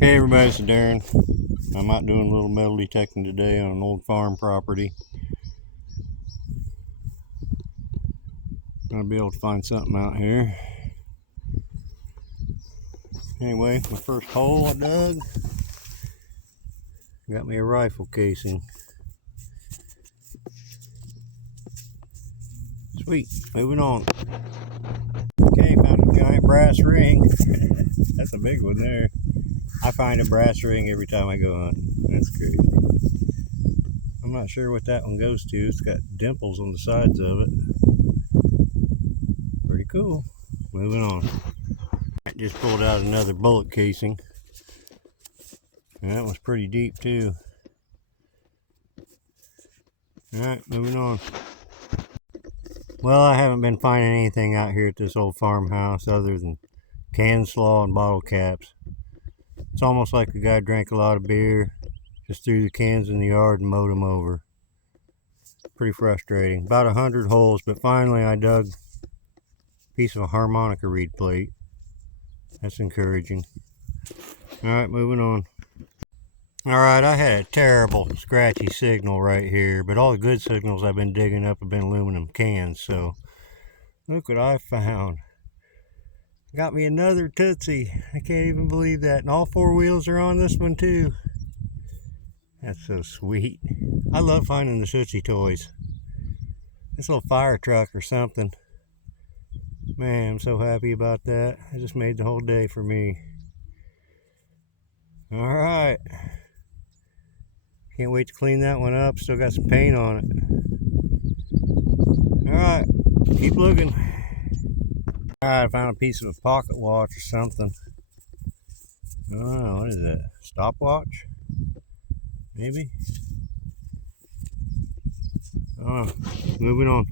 Hey everybody, it's Darren. I'm out doing a little metal detecting today on an old farm property. Gonna be able to find something out here. Anyway, my first hole I dug got me a rifle casing. Sweet, moving on. Okay, found a giant brass ring. That's a big one there. I find a brass ring every time I go hunting. That's crazy. I'm not sure what that one goes to. It's got dimples on the sides of it. Pretty cool. Moving on. I just pulled out another bullet casing. And that was pretty deep too. Alright, moving on. Well, I haven't been finding anything out here at this old farmhouse other than canned slaw and bottle caps. It's almost like the guy drank a lot of beer, just threw the cans in the yard and mowed them over. Pretty frustrating. About 100 holes, but finally I dug a piece of a harmonica reed plate. That's encouraging. Alright, moving on. Alright, I had a terrible scratchy signal right here, but all the good signals I've been digging up have been aluminum cans, so look what I found. Got me another Tootsie. I can't even believe that. And all four wheels are on this one too. That's so sweet. I love finding the Tootsie toys. This little fire truck or something. Man, I'm so happy about that. It just made the whole day for me. Alright. Can't wait to clean that one up. Still got some paint on it. Alright. Keep looking. Alright, I found a piece of a pocket watch or something. I don't know. What is that? Stopwatch? Maybe? Moving on.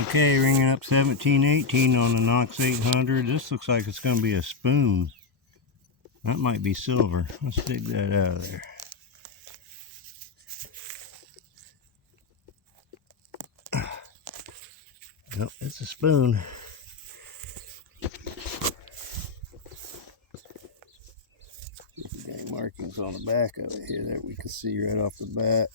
Okay, ringing up 1718 on the Knox 800. This looks like it's going to be a spoon. That might be silver. Let's dig that out of there. Nope, it's a spoon. Got markings on the back of it here that we can see right off the bat.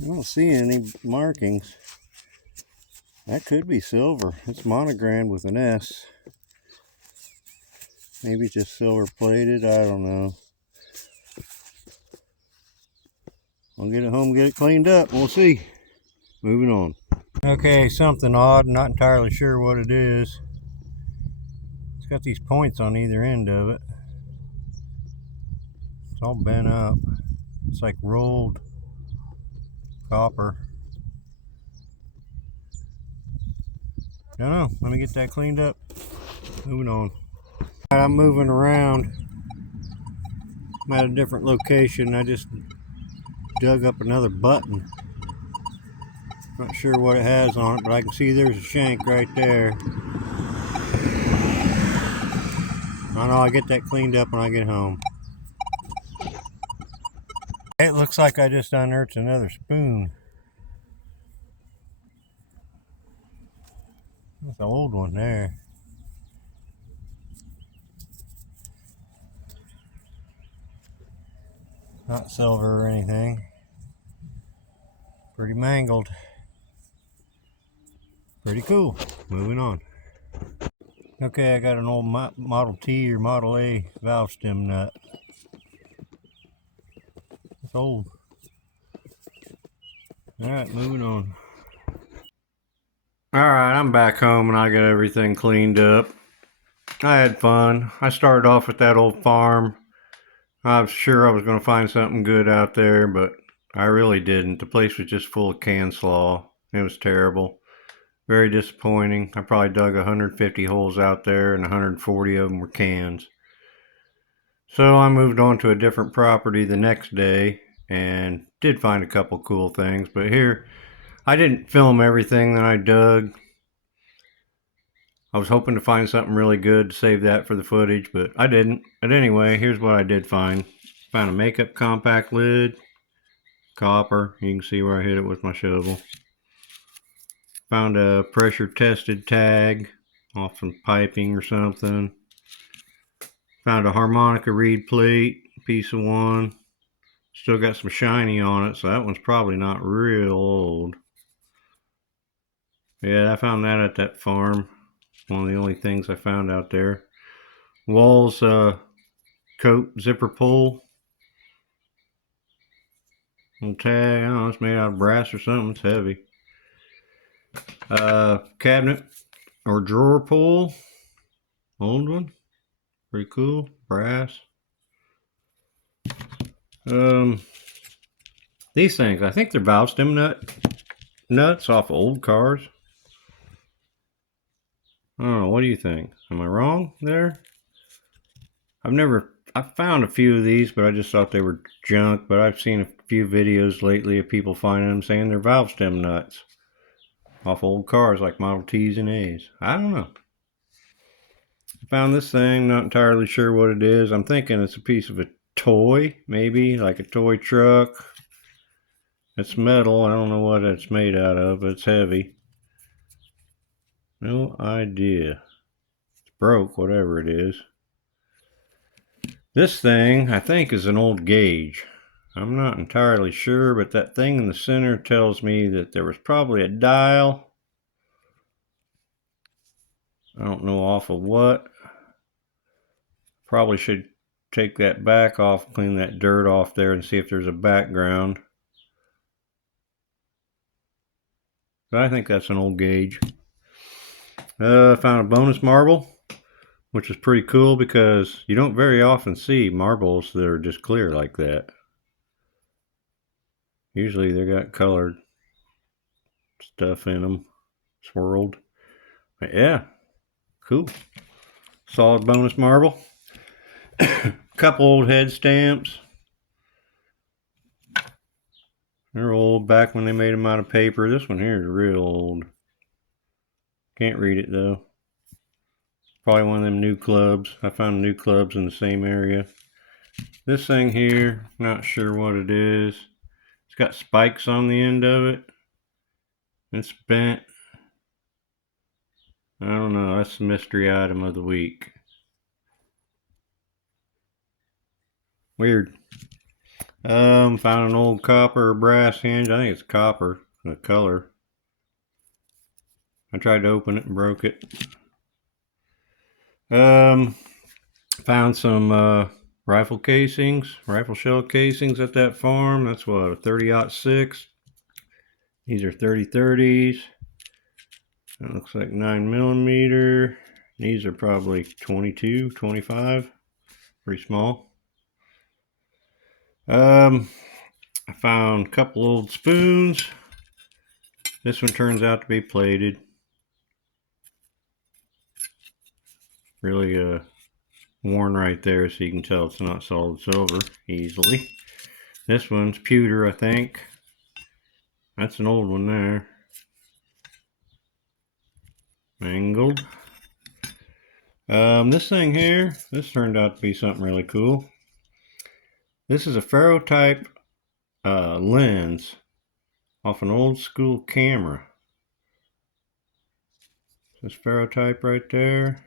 I don't see any markings. That could be silver. It's monogrammed with an S. Maybe just silver plated. I don't know. I'll get it home, get it cleaned up. We'll see. Moving on. Okay, something odd. Not entirely sure what it is. It's got these points on either end of it. It's all bent up. It's like rolled copper. Don't know. Let me get that cleaned up. Moving on. Right, I'm moving around. I'm at a different location. I just dug up another button. Not sure what it has on it, but I can see there's a shank right there. I know I'll get that cleaned up when I get home. It looks like I just unearthed another spoon. That's an old one there. Not silver or anything. Pretty mangled. Pretty cool. Moving on. Okay, I got an old Model T or Model A valve stem nut. It's old. Alright, moving on. Alright, I'm back home and I got everything cleaned up. I had fun. I started off with that old farm. I was sure I was going to find something good out there, but I really didn't. The place was just full of canned slaw. It was terrible. Very disappointing. I probably dug 150 holes out there and 140 of them were cans. So I moved on to a different property the next day and did find a couple cool things. But here, I didn't film everything that I dug. I was hoping to find something really good to save that for the footage, but I didn't. But anyway, here's what I did find. Found a makeup compact lid, copper. You can see where I hit it with my shovel. Found a pressure tested tag. off some piping or something. Found a harmonica reed plate, piece of one. Still got some shiny on it, so that one's probably not real old. Yeah, I found that at that farm. One of the only things I found out there. Walls coat zipper pull. Little tag, I don't know, it's made out of brass or something, it's heavy. Cabinet or drawer pull. Old one. Pretty cool. Brass. These things, I think they're valve stem nuts off of old cars. I don't know, what do you think? Am I wrong there? I found a few of these, but I just thought they were junk. But I've seen a few videos lately of people finding them saying they're valve stem nuts off old cars like Model Ts and As. I don't know. I found this thing, not entirely sure what it is. I'm thinking it's a piece of a toy, maybe like a toy truck. It's metal. I don't know what it's made out of, but it's heavy. No idea. It's broke, whatever it is. This thing, I think, is an old gauge. I'm not entirely sure, but that thing in the center tells me that there was probably a dial. I don't know off of what. Probably should take that back off, clean that dirt off there and see if there's a background. But I think that's an old gauge. I found a bonus marble, which is pretty cool because you don't very often see marbles that are just clear like that. Usually they got colored stuff in them, swirled. But yeah, cool. Solid bonus marble. Couple old head stamps. They're old back when they made them out of paper. This one here is real old. Can't read it though. Probably one of them new clubs. I found new clubs in the same area. This thing here, not sure what it is. It's got spikes on the end of it. It's bent. I don't know. That's the mystery item of the week. Weird. Found an old copper or brass hinge. I think it's copper, the color. I tried to open it and broke it. Found some rifle casings, rifle shell casings at that farm. That's what, a 30-06. These are 30-30s. That looks like 9mm. These are probably 22, 25. Pretty small. I found a couple old spoons. This one turns out to be plated. Really worn right there, so you can tell it's not solid silver easily. This one's pewter, I think. That's an old one there. Mangled. This thing here, this turned out to be something really cool. This is a ferrotype lens off an old school camera. This ferrotype right there.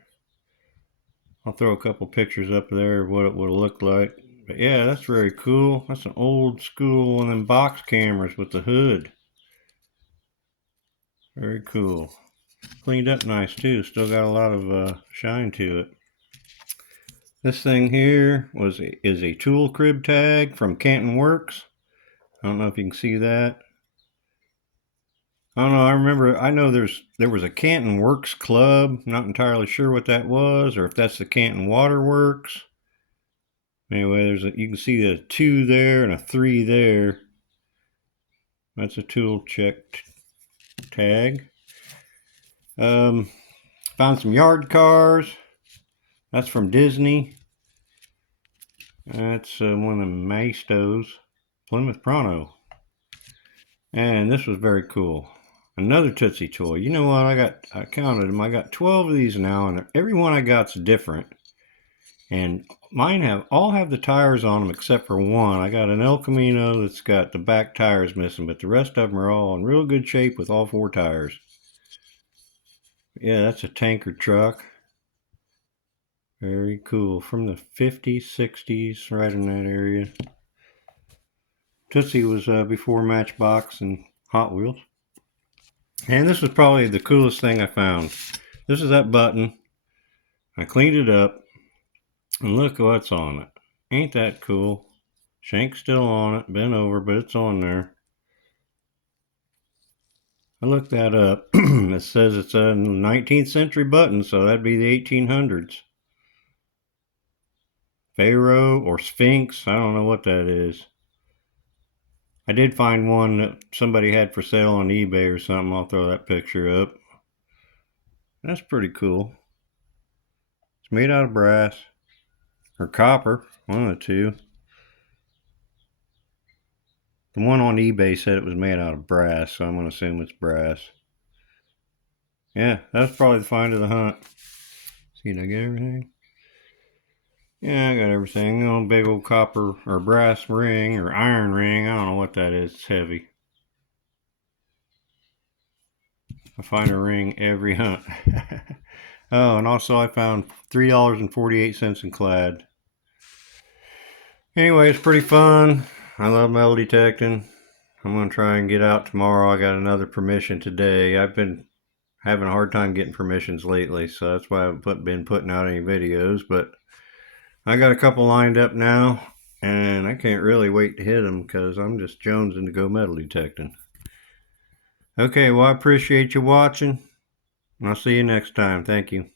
I'll throw a couple pictures up there of what it would look like. But yeah, that's very cool. That's an old school one of them box cameras with the hood. Very cool. Cleaned up nice too. Still got a lot of shine to it. This thing here is a tool crib tag from Canton Works. I don't know if you can see that. I don't know. I know there was a Canton Works club. Not entirely sure what that was, or if that's the Canton Water Works. Anyway, you can see a 2 there and a 3 there. That's a tool check tag. Found some yard cars. That's from Disney. That's one of the Maestos, Plymouth Pronto. And this was very cool. Another Tootsie toy. You know what? I counted them. I got 12 of these now, and every one I got's different. And mine all have the tires on them except for one. I got an El Camino that's got the back tires missing, but the rest of them are all in real good shape with all 4 tires. Yeah, that's a tanker truck. Very cool. From the 50s, 60s, right in that area. Tootsie was before Matchbox and Hot Wheels. And this was probably the coolest thing I found. This is that button. I cleaned it up. And look what's on it. Ain't that cool? Shank's still on it. Bent over, but it's on there. I looked that up. It says it's a 19th century button, so that'd be the 1800s. Pharaoh or Sphinx, I don't know what that is. I did find one that somebody had for sale on eBay or something. I'll throw that picture up. That's pretty cool. It's made out of brass or copper, one of the two. The one on eBay said it was made out of brass, so I'm going to assume it's brass. Yeah, that's probably the find of the hunt. See, did I get everything? Yeah, I got everything. You know, big old copper or brass ring or iron ring. I don't know what that is. It's heavy. I find a ring every hunt. Oh, and also I found $3.48 in clad. Anyway, it's pretty fun. I love metal detecting. I'm going to try and get out tomorrow. I got another permission today. I've been having a hard time getting permissions lately, so that's why I haven't been putting out any videos, but I got a couple lined up now, and I can't really wait to hit them because I'm just jonesing to go metal detecting. Okay, well, I appreciate you watching, and I'll see you next time. Thank you.